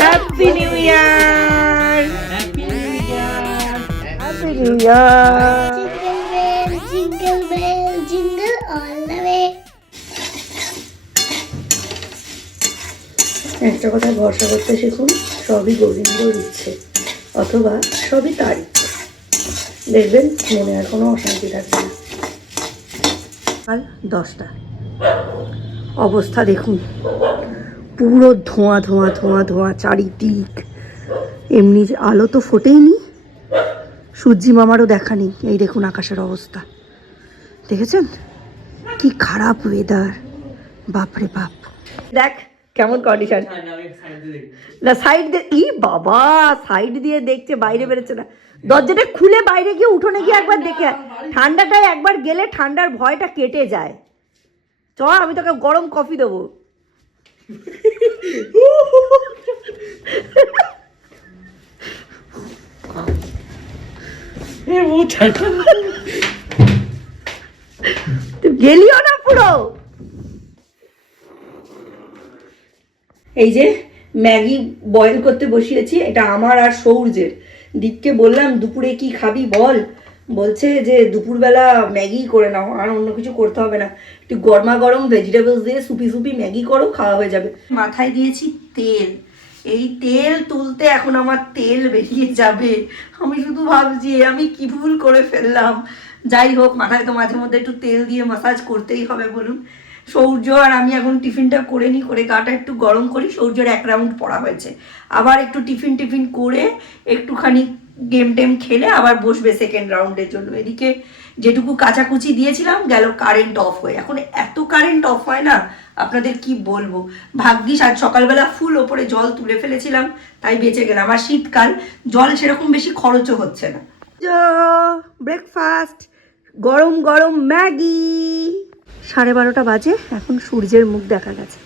Happy new year, happy new year, happy new year. Jingle bell, jingle bell, jingle all the way. একটা কথা ভরসা করতে শিখুন, সবই গোবিন্দর ইচ্ছে অথবা সবই তার ইচ্ছে। দেখবেন মনে আর কোনো অশান্তি থাকবে না। আর 10টা অবস্থা দেখুন, পুরো ধোঁয়া ধোঁয়া ধোঁয়া ধোঁয়া চারিদিক। এমনি আলো তো ফোটেইনি, সূর্যি মামারও দেখা নেই। এই দেখুন আকাশের অবস্থা, দেখেছেন কি খারাপ ওয়েদার, বাপরে বাপ। দেখ কেমন কন্ডিশন, না সাইড দিয়ে, ই বাবা সাইড দিয়ে দেখছে, বাইরে বেরোচ্ছে না। দরজাটা খুলে বাইরে গিয়ে উঠোনে গিয়ে একবার দেখে, ঠান্ডাটায় একবার গেলে ঠান্ডার ভয়টা কেটে যায়। চ আমি তোকে গরম কফি দেবো। তুই গেলিও না পুরো। এই যে ম্যাগি বয়েল করতে বসিয়েছি, এটা আমার আর সৌর্যের। দীপকে বললাম দুপুরে কি খাবি বল, বলছে যে দুপুরবেলা ম্যাগি করে নাও, আর অন্য কিছু করতে হবে না, একটু গরমা গরম ভেজিটেবলস দিয়ে সুপি সুপি ম্যাগি করো, খাওয়া হয়ে যাবে। মাথায় দিয়েছি তেল, এই তেল তুলতে এখন আমার তেল বেরিয়ে যাবে। আমি শুধু ভাবছি আমি কি ভুল করে ফেললাম। যাই হোক, মাথায় তো মাঝে মধ্যে একটু তেল দিয়ে মাসাজ করতেই হবে বলুন। সৌর্য আর আমি এখন টিফিনটা করে নিই, করে গাটা একটু গরম করি। সৌর্যের 1 রাউন্ড পড়া হয়েছে, আবার একটু টিফিন করে একটুখানি গেম টেম খেলে আবার বসবে সেকেন্ড রাউন্ডের জন্য। এদিকে যেটুকু কাচাকুচি দিয়েছিলাম গেল কারেন্ট অফ হয়ে। এখন এত কারেন্ট অফ হয় না, আপনাদের কি বলবো। ভাগ্যিস আজ সকালবেলা ফুল ওপরে জল তুলে ফেলেছিলাম, তাই বেঁচে গেলাম। আর শীতকাল জল সেরকম বেশি খরচও হচ্ছে না। ব্রেকফাস্ট, গরম গরম ম্যাগি। 12:30 বাজে, এখন সূর্যের মুখ দেখা গেছে।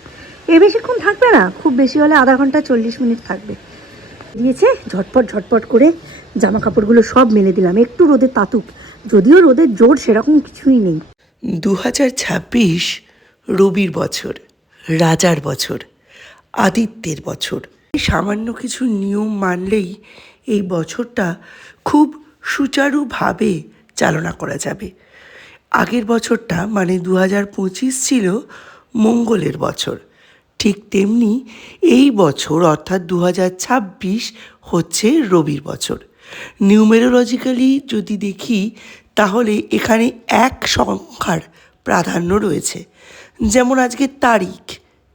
এ বেশিক্ষণ থাকবে না, খুব বেশি হলে আধা ঘন্টা 40 মিনিট থাকবে। দিয়েছে ঝটপট ঝটপট করে জামা কাপড়গুলো সব মেলে দিলাম, একটু রোদে তাতুক, যদিও রোদের জোর সেরকম কিছুই নেই। 2026 রবির বছর, রাজার বছর, আদিত্যের বছর। সামান্য কিছু নিয়ম মানলেই এই বছরটা খুব সুচারুভাবে চালনা করা যাবে। আগের বছরটা মানে 2025 ছিল মঙ্গলের বছর, ঠিক তেমনি এই বছর অর্থাৎ 2026 হচ্ছে রবির বছর। নিউমেরোলজিক্যালি যদি দেখি তাহলে এখানে 1 সংখ্যার প্রাধান্য রয়েছে। যেমন আজকের তারিখ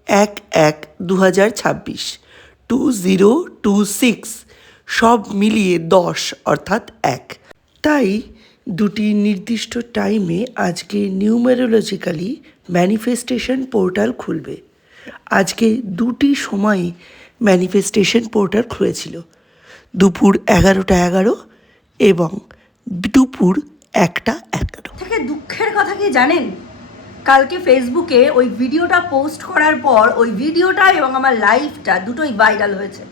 1/1/2026, 2026 সব মিলিয়ে 10 অর্থাৎ 1। তাই দুটি নির্দিষ্ট টাইমে আজকে নিউমেরোলজিক্যালি ম্যানিফেস্টেশন পোর্টাল খুলবে। আজকে 2টি সময়ে ম্যানিফেস্টেশন পোর্টাল খুলেছিল, দুপুর 11টা 11 এবং দুপুর 1টা 11। থেকে দুঃখের কথা কি জানেন, কালকে ফেসবুকে ওই ভিডিওটা পোস্ট করার পর ওই ভিডিওটা এবং আমার লাইভটা দুটোই ভাইরাল হয়েছে,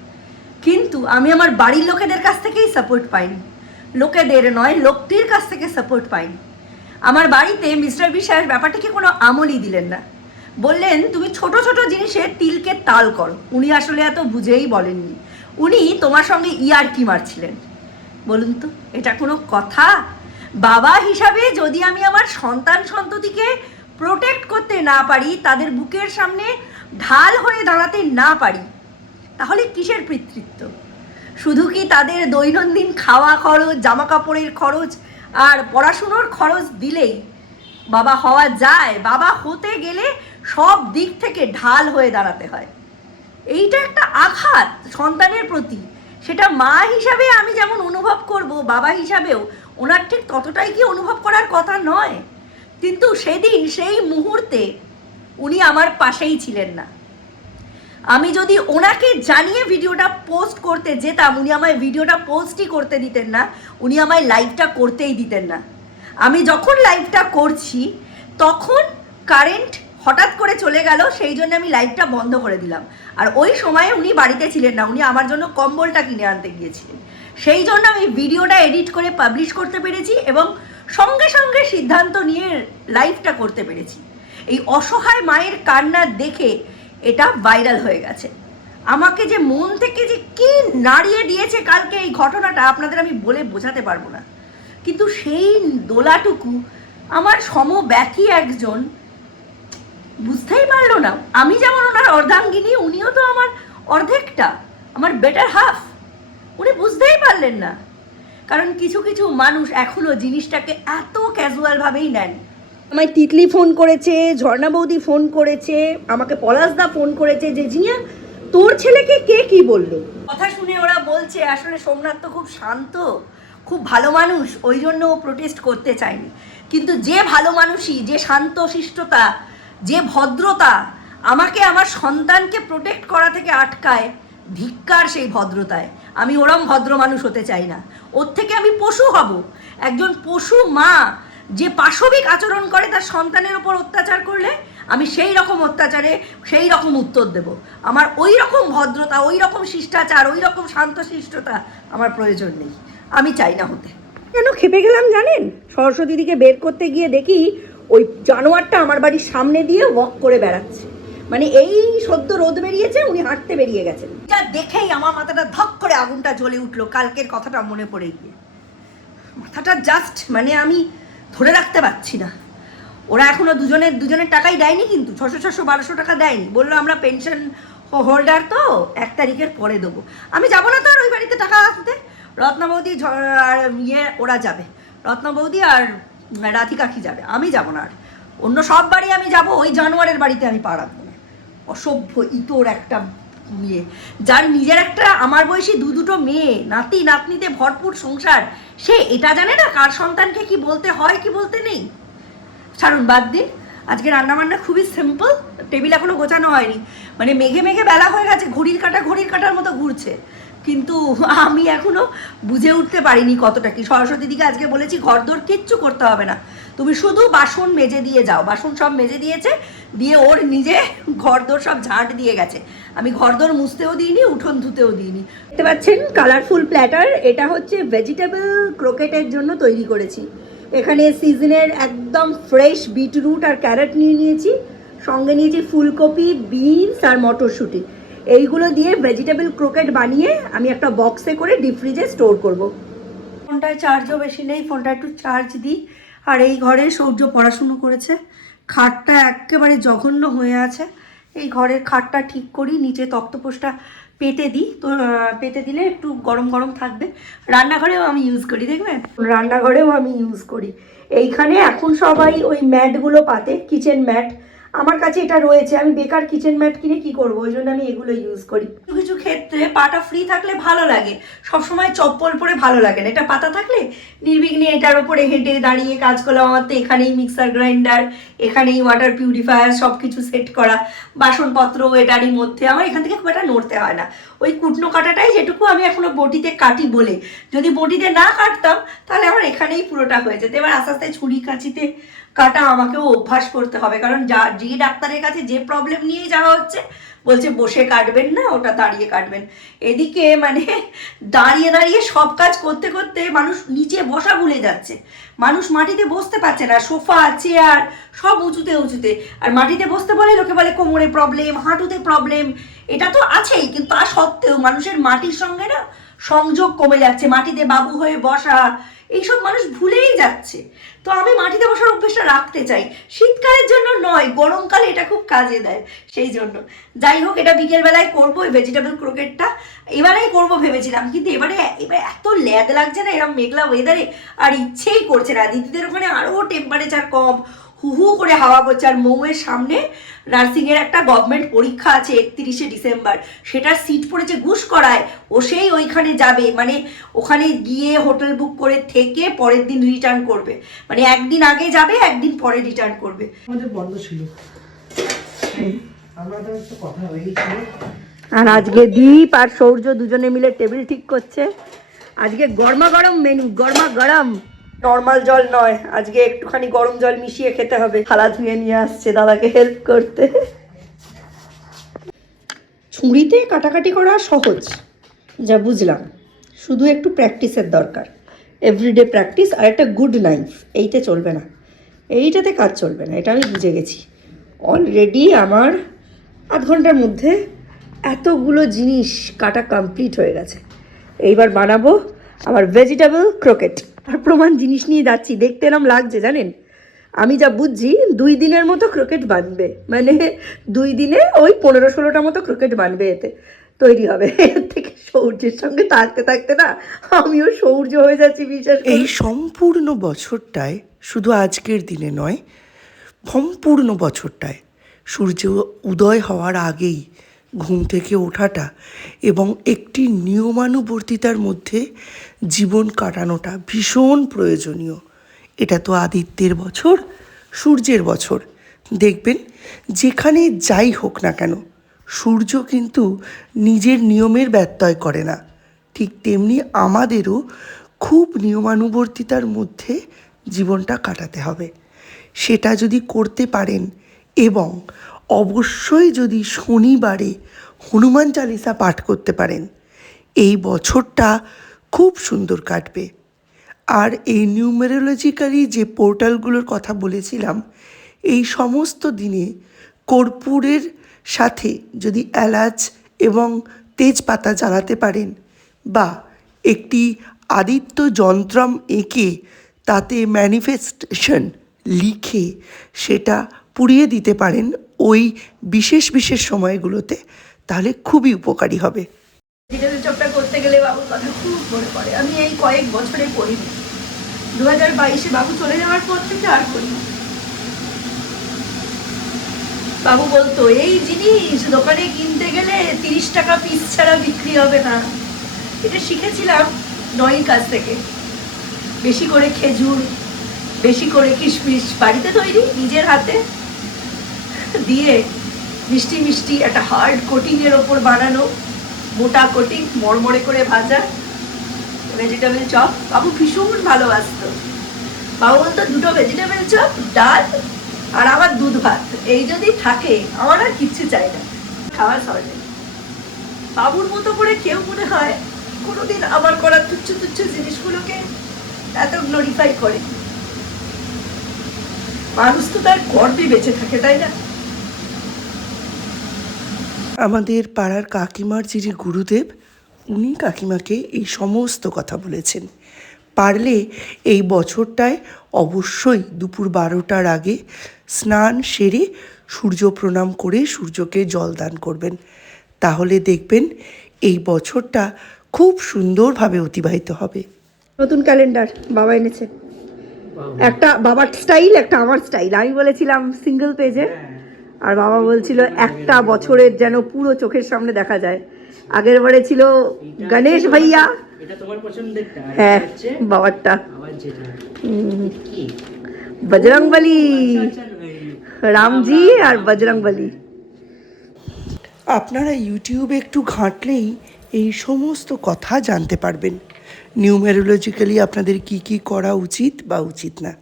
কিন্তু আমি আমার বাড়ির লোকেদের কাছ থেকেই সাপোর্ট পাইনি। লোকেদের নয়, লোকটির কাছ থেকে সাপোর্ট পাইনি। আমার বাড়িতে মিস্টার বিশ্বাস ব্যাপারটিকে কোনো আমলই দিলেন না, বললেন তুমি ছোট ছোট জিনিসে তিলকে তাল করো। উনি আসলে এত বুঝেই বলেননি, উনি তোমার সঙ্গে ইয়ার্কি মারছিলেন। বলুন তো এটা কোনো কথা? বাবা হিসাবে যদি আমি আমার সন্তান সন্ততিকে প্রোটেক্ট করতে না পারি, তাদের বুকের সামনে ঢাল হয়ে দাঁড়াতে না পারি, তাহলে কিসের পিতৃত্ব? শুধু কি তাদের দৈনন্দিন খাওয়া খরচ, জামা কাপড়ের খরচ আর পড়াশুনোর খরচ দিলেই বাবা হওয়া যায়? বাবা হতে গেলে সব দিক থেকে ঢাল হয়ে দাঁড়াতে হয়। এইটা একটা আঘাত সন্তানের প্রতি। সেটা মা হিসাবে আমি যেমন অনুভব করব, বাবা হিসাবেও ওনার ঠিক ততটাই কি অনুভব করার কথা নয়? কিন্তু সেদিন সেই মুহূর্তে উনি আমার পাশেই ছিলেন না। আমি যদি ওনাকে জানিয়ে ভিডিওটা পোস্ট করতে যেতাম, উনি আমায় ভিডিওটা পোস্টই করতে দিতেন না, উনি আমায় লাইভটা করতেই দিতেন না। আমি যখন লাইভটা করছি তখন কারেন্ট হঠাৎ করে চলে গেল, সেই জন্য আমি লাইভটা বন্ধ করে দিলাম। আর ওই সময়ে উনি বাড়িতে ছিলেন না, উনি আমার জন্য কম্বলটা কিনে আনতে গিয়েছিলেন। সেই জন্য আমি ভিডিওটা এডিট করে পাবলিশ করতে পেরেছি এবং সঙ্গে সঙ্গে সিদ্ধান্ত নিয়ে লাইভটা করতে পেরেছি। এই অসহায় মায়ের কান্না দেখে এটা ভাইরাল হয়ে গেছে। আমাকে যে মন থেকে যে কি নাড়িয়ে দিয়েছে কালকে এই ঘটনাটা আপনাদের আমি বলে বোঝাতে পারবো না। কিন্তু সেই দোলাটুকু আমার সমব্যথী একজন বুঝতেই পারলো না। আমি যেমন ওনার অর্ধাঙ্গিনী, উনিও তো আমার অর্ধেকটা, আমার বেটার হাফ। উনি বুঝতেই পারলেন না। কারণ কিছু কিছু মানুষ এখনো জিনিসটাকে এত ক্যাজুয়ালভাবেই নেন। আমায় তিতলি ফোন করেছে, ঝর্ণা বৌদি ফোন করেছে, আমাকে পলাশদা ফোন করেছে যে জিনিয়া তোর ছেলেকে কে কি বললো। কথা শুনে ওরা বলছে আসলে সোমনাথ তো খুব শান্ত, খুব ভালো মানুষ, ওই জন্য ও প্রোটেস্ট করতে চায়নি। কিন্তু যে ভালো মানুষই, যে শান্ত শিষ্টতা, যে ভদ্রতা আমাকে আমার সন্তানকে প্রোটেক্ট করা থেকে আটকায়, ধিক্কার সেই ভদ্রতায়। আমি ওরম ভদ্র মানুষ হতে চাই না। ওর থেকে আমি পশু হব। একজন পশু মা যে পাশবিক আচরণ করে তার সন্তানের ওপর অত্যাচার করলে আমি সেই রকম অত্যাচারে সেই রকম উত্তর দেব। আমার ওই রকম ভদ্রতা, ওই রকম শিষ্টাচার, ওই রকম শান্তশিষ্টতা আমার প্রয়োজন নেই, আমি চাই না হতে। কেন খেপে গেলাম জানেন? সরস্বতী দিকে বের করতে গিয়ে দেখি ওই জানোয়ারটা আমার বাড়ির সামনে দিয়ে ওয়াক করে বেড়াচ্ছে। মানে এই সদ্য রোদ বেরিয়েছে, উনি হাঁটতে বেরিয়ে গেছেন। যা দেখেই আমার মাথাটা ধক করে আগুনটা জ্বলে উঠলো, কালকের কথাটা মনে পড়ে গিয়ে মাথাটা জাস্ট মানে আমি ধরে রাখতে পারছি না। ওরা এখনো দুজনের টাকাই দেয়নি, কিন্তু 600-1200 টাকা দেয়নি। বললো আমরা পেনশন হোল্ডার তো 1 তারিখের পরে দেবো। আমি যাবো না তো আর ওই বাড়িতে টাকা আসতে। রত্না বৌদি আর ওরা যাবে, রত্না বৌদি আর রাধিকাকি যাবে, আমি যাব না। আর অন্য সব বাড়ি আমি যাব, ওই জানোয়ারের বাড়িতে আমি পা রাখবো না। অসভ্য ইতর একটা মেয়ে, যার নিজের একটা আমার বয়সী দুটো মেয়ে, নাতি নাতনিতে ভরপুর সংসার, সে এটা জানে না কার সন্তানকে কি বলতে হয় কি বলতে নেই। ছাড়ুন, বাদ দিন। আজকে রান্নাবান্না খুবই সিম্পল, টেবিল এখনো গোছানো হয়নি। মানে মেঘে মেঘে বেলা হয়ে গেছে, ঘড়ির কাঁটার মতো ঘুরছে, কিন্তু আমি এখনো বুঝে উঠতে পারিনি কতটা কি। সরস্বতী দিকে আজকে বলেছি ঘরদোর কিচ্ছু করতে হবে না, তুমি শুধু বাসন মেজে দিয়ে যাও। বাসন সব মেজে দিয়েছে, দিয়ে ওর নিজে ঘরদোর সব ঝাঁট দিয়ে গেছে। আমি ঘরদোর মুছতেও দিইনি, উঠোন ধুতেও দিইনি। দেখতে পাচ্ছেন কালারফুল প্ল্যাটার, এটা হচ্ছে ভেজিটেবল ক্রোকেটের জন্য তৈরি করেছি। এখানে সিজনের একদম ফ্রেশ বিটরুট আর ক্যারট নিয়ে নিয়েছি, সঙ্গে নিয়েছি ফুলকপি, বিনস আর মটরশুঁটি। এইগুলো দিয়ে ভেজিটেবল ক্রোকেট বানিয়ে আমি একটা বক্সে করে ডিপ ফ্রিজে স্টোর করব। ফোনটায় চার্জও বেশি নেই, ফোনটা একটু চার্জ দিই। আর এই ঘরে সূর্য পড়াশুনো করেছে, খাটটা একেবারে জঘন্য হয়ে আছে। এই ঘরের খাটটা ঠিক করি, নিচে তক্তপোষটা পেতে দিই, তো পেতে দিলে একটু গরম গরম থাকবে। রান্নাঘরেও আমি ইউজ করি, দেখবেন রান্নাঘরেও আমি ইউজ করি। এইখানে এখন সবাই ওই ম্যাটগুলো পাতে, কিচেন ম্যাট। আমার কাছে এটা রয়েছে, আমি বেকার কিচেন ম্যাট কিনে কি করব, ওই জন্য আমি এগুলো ইউজ করি। কিছু কিছু ক্ষেত্রে পাটা ফ্রি থাকলে ভালো লাগে, সবসময় চপ্পল পরে ভালো লাগে না। এটা পাতা থাকলে নির্বিঘ্নে এটার উপরে হেঁটে দাঁড়িয়ে কাজ করলাম। আমার তো এখানেই মিক্সার গ্রাইন্ডার, এখানেই ওয়াটার পিউরিফায়ার, সব কিছু সেট করা, বাসনপত্র এটারই মধ্যে। আমার এখান থেকে খুব একটা নড়তে হয় না। ওই কুটনো কাটাটাই যেটুকু আমি এখনো বটিতে কাটি বলে, যদি বটিতে না কাটতাম তাহলে আমার এখানেই পুরোটা হয়ে যেত। এবার আস্তে আস্তে ছুরি কাঁচিতে কাটা আমাকেও অভ্যাস করতে হবে, কারণ যে ডাক্তারের কাছে যে প্রবলেম নিয়ে যাওয়া হচ্ছে, বলছে বসে কাটবেন না, ওটা দাঁড়িয়ে কাটবেন। এদিকে মানে দাঁড়িয়ে দাঁড়িয়ে সব কাজ করতে করতে মানুষ নিচে বসা ভুলে যাচ্ছে, মানুষ মাটিতে বসতে পারছে না। সোফা চেয়ার সব উঁচুতে উঁচুতে, আর মাটিতে বসতে বলে লোকে বলে কোমরে প্রবলেম, হাঁটুতে প্রবলেম। এটা তো আছেই, কিন্তু তা সত্ত্বেও মানুষের মাটির সঙ্গে না সংযোগ কমে যাচ্ছে। মাটিতে বাবু হয়ে বসা এইসব মানুষ ভুলেই যাচ্ছে। তো আমি মাটিতে বসার অভ্যেসটা রাখতে চাই, শীতকালের জন্য নয়, গরমকালে এটা খুব কাজে দেয়, সেই জন্য। যাই হোক, এটা বিকেলবেলায় করবো, এই ভেজিটেবল ক্রোকেটটা এবারেই করবো ভেবেছিলাম, কিন্তু এবারে এত ল্যাদ লাগছে না এরকম মেঘলা ওয়েদারে, আর ইচ্ছেই করছে না। দিদিদের ওখানে আরও টেম্পারেচার কম, হু হু করে হাওয়া করছে। আর মৌয়ের সামনে নার্সিংয়ের একটা গভর্নমেন্ট পরীক্ষা আছে 31শে ডিসেম্বর, সেটার সিট পড়েছে ঘুষকরায়। ও সেই ওইখানে যাবে, মানে ওখানে গিয়ে হোটেল বুক করে থেকে পরের দিন রিটার্ন করবে, মানে একদিন আগে যাবে, একদিন পরে রিটার্ন করবে। আমাদের বন্ধ ছিল, আমাদের তো কথা হয়েছিল। আর আজকে দীপ আর সৌর্য দুজনে মিলে টেবিল ঠিক করছে। আজকে গরমা গরম মেনু, গরমা গরম। নর্মাল জল নয়, আজকে একটুখানি গরম জল মিশিয়ে খেতে হবে। থালা ধুয়ে নিয়ে আসছে দাদাকে হেল্প করতে। ছুরিতে কাটাকাটি করা সহজ, যা বুঝলাম, শুধু একটু প্র্যাকটিসের দরকার, এভরিডে প্র্যাকটিস। আর একটা গুড নাইফ, এইটা চলবে না, এইটাতে কাজ চলবে না, এটা আমি বুঝে গেছি। অলরেডি আমার আধ ঘন্টার মধ্যে এতগুলো জিনিস কাটা কমপ্লিট হয়ে গেছে। এইবার বানাবো আমার ভেজিটেবল ক্রোকেট। আর প্রমাণ জিনিস নিয়ে যাচ্ছি, দেখতে এরম লাগছে জানেন। আমি যা বুঝছি 2 দিনের মতো ক্রোকেট বানবে, মানে 2 দিনে ওই 15-16টা মতো ক্রোকেট বানবে, এতে তৈরি হবে। এর থেকে সৌর্যের সঙ্গে থাকতে থাকতে না আমিও সৌর্য হয়ে যাচ্ছি, বিশ্বাস করুন। এই সম্পূর্ণ বছরটায়, শুধু আজকের দিনে নয়, সম্পূর্ণ বছরটায় সূর্য উদয় হওয়ার আগেই ঘুম থেকে ওঠাটা এবং একটি নিয়মানুবর্তিতার মধ্যে জীবন কাটানোটা ভীষণ প্রয়োজনীয়। এটা তো আদিত্যের বছর, সূর্যের বছর। দেখবেন যেখানে যাই হোক না কেন সূর্য কিন্তু নিজের নিয়মের ব্যত্যয় করে না। ঠিক তেমনি আমাদেরও খুব নিয়মানুবর্তিতার মধ্যে জীবনটা কাটাতে হবে। সেটা যদি করতে পারেন এবং অবশ্যই যদি শনিবারে হনুমান চালিসা পাঠ করতে পারেন, এই বছরটা খুব সুন্দর কাটবে। আর এই নিউমেরোলজিক্যালি যে পোর্টালগুলোর কথা বলেছিলাম, এই সমস্ত দিনে কর্পূরের সাথে যদি এলাচ এবং তেজপাতা জ্বালাতে পারেন বা একটি আদিত্য যন্ত্রম এঁকে তাতে ম্যানিফেস্টেশন লিখে সেটা পুড়িয়ে দিতে পারেন ওই বিশেষ বিশেষ সময়গুলোতে, তাহলে খুবই উপকারী হবে। ভেজিটেবল চপটা করতে গেলে বাবুর কথা খুব মনে পড়ে। আমি এই কয়েক বছরে করিনি, 2022-এ বাবু চলে যাওয়ার পর থেকে আর করিনি। বাবু বলতো এই জিনিস দোকানে কিনতে গেলে 30 টাকা পিস ছাড়া বিক্রি হবে না। এটা শিখেছিলাম নয়ির কাছ থেকে। বেশি করে খেজুর, বেশি করে কিশমিশ বাড়িতে তৈরি নিজের হাতে দিয়ে মিষ্টি মিষ্টি একটা হার্ড কোটিংয়ের ওপর বানানো, মোটা কোটিং, মরমরে করে ভাজা ভেজিটেবল চপ বাবু ভীষণ ভালোবাসতো। বাবু বলতো 2টো ভেজিটেবল চপ, ডাল আর আমার দুধ ভাত, এই যদি থাকে আমার আর কিচ্ছু চাই না। খাওয়ার সহজে বাবুর মতো করে কেউ মনে হয় কোনোদিন আমার করা তুচ্ছ তুচ্ছ জিনিসগুলোকে এত গ্লোরিফাই করে। মানুষ তো তার গর্বে বেঁচে থাকে, তাই না? আমাদের পাড়ার কাকিমার যিনি গুরুদেব, উনি কাকিমাকে এই সমস্ত কথা বলেছেন। পারলে এই বছরটায় অবশ্যই দুপুর 12টার আগে স্নান সেরে সূর্য প্রণাম করে সূর্যকে জল দান করবেন। তাহলে দেখবেন এই বছরটা খুব সুন্দরভাবে অতিবাহিত হবে। নতুন ক্যালেন্ডার বাবা এনেছে, একটা বাবার স্টাইল, একটা আমার স্টাইল। আমি বলেছিলাম সিঙ্গেল পেজে, আর বাবা বলছিল একটা বছরের যেন পুরো চোখের সামনে দেখা যায়। আগের বারে ছিল গণেশ ভাইয়া, এটা তোমার পছন্দেরটা, আর হ্যাঁ এটা হচ্ছে বাবারটা আমার যেটা কি বজরংবলী, আচ্ছা, রামজি আর বজরংবলী। আপনারা ইউটিউবে একটু ঘাঁটলেই এই সমস্ত কথা জানতে পারবেন। নিউমেরোলজিক্যালি আপনাদের কি কি করা উচিত বা উচিত না।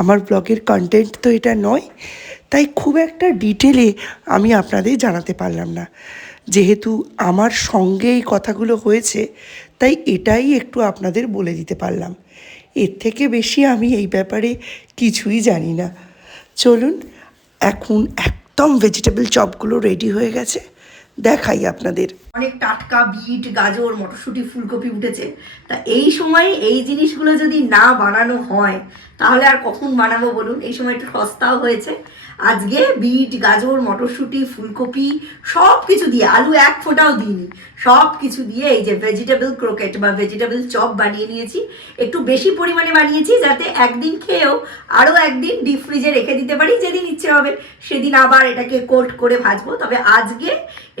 আমার ব্লগের কন্টেন্ট তো এটা নয়, তাই খুব একটা ডিটেলে আমি আপনাদের জানাতে পারলাম না। যেহেতু আমার সঙ্গে এই কথাগুলো হয়েছে, তাই এটাই একটু আপনাদের বলে দিতে পারলাম। এর থেকে বেশি আমি এই ব্যাপারে কিছুই জানি না। চলুন, এখন একদম ভেজিটেবল চপগুলো রেডি হয়ে গেছে, দেখাই আপনাদের। অনেক টাটকা বিট, গাজর, মটরশুঁটি, ফুলকপি উঠেছে। তা এই সময় এই জিনিসগুলো যদি না বানানো হয় তাহলে আর কখন বানাবো বলুন? এই সময় একটু সস্তাও হয়েছে। আজকে বিট, গাজর, মটরশুঁটি, ফুলকপি সব কিছু দিয়ে, আলু এক ফোঁটাও দিইনি, সব কিছু দিয়ে এই যে ভেজিটেবল ক্রোকেট বা ভেজিটেবল চপ বানিয়ে নিয়েছি। একটু বেশি পরিমাণে বানিয়েছি যাতে একদিন খেয়েও আরও একদিন ডিপ ফ্রিজে রেখে দিতে পারি, যেদিন ইচ্ছে হবে সেদিন আবার এটাকে কোট করে ভাজবো। তবে আজকে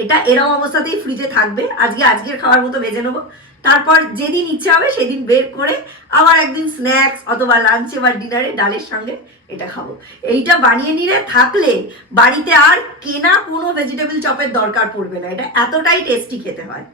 এটা এরম অবস্থাতেই ফ্রিজে থাকবে। আজকের খাওয়ার মতো ভেজে নেবো, তারপর যেদিন ইচ্ছে হবে সেদিন বের করে আবার একদিন স্ন্যাক্স অথবা লাঞ্চে বা ডিনারে ডালের সঙ্গে এটা খাবো। এইটা বানিয়ে নিলে থাকলে বাড়িতে আর কেনা কোনো ভেজিটেবল চপের দরকার পড়বে না। এটা এতটাই টেস্টি খেতে হয়।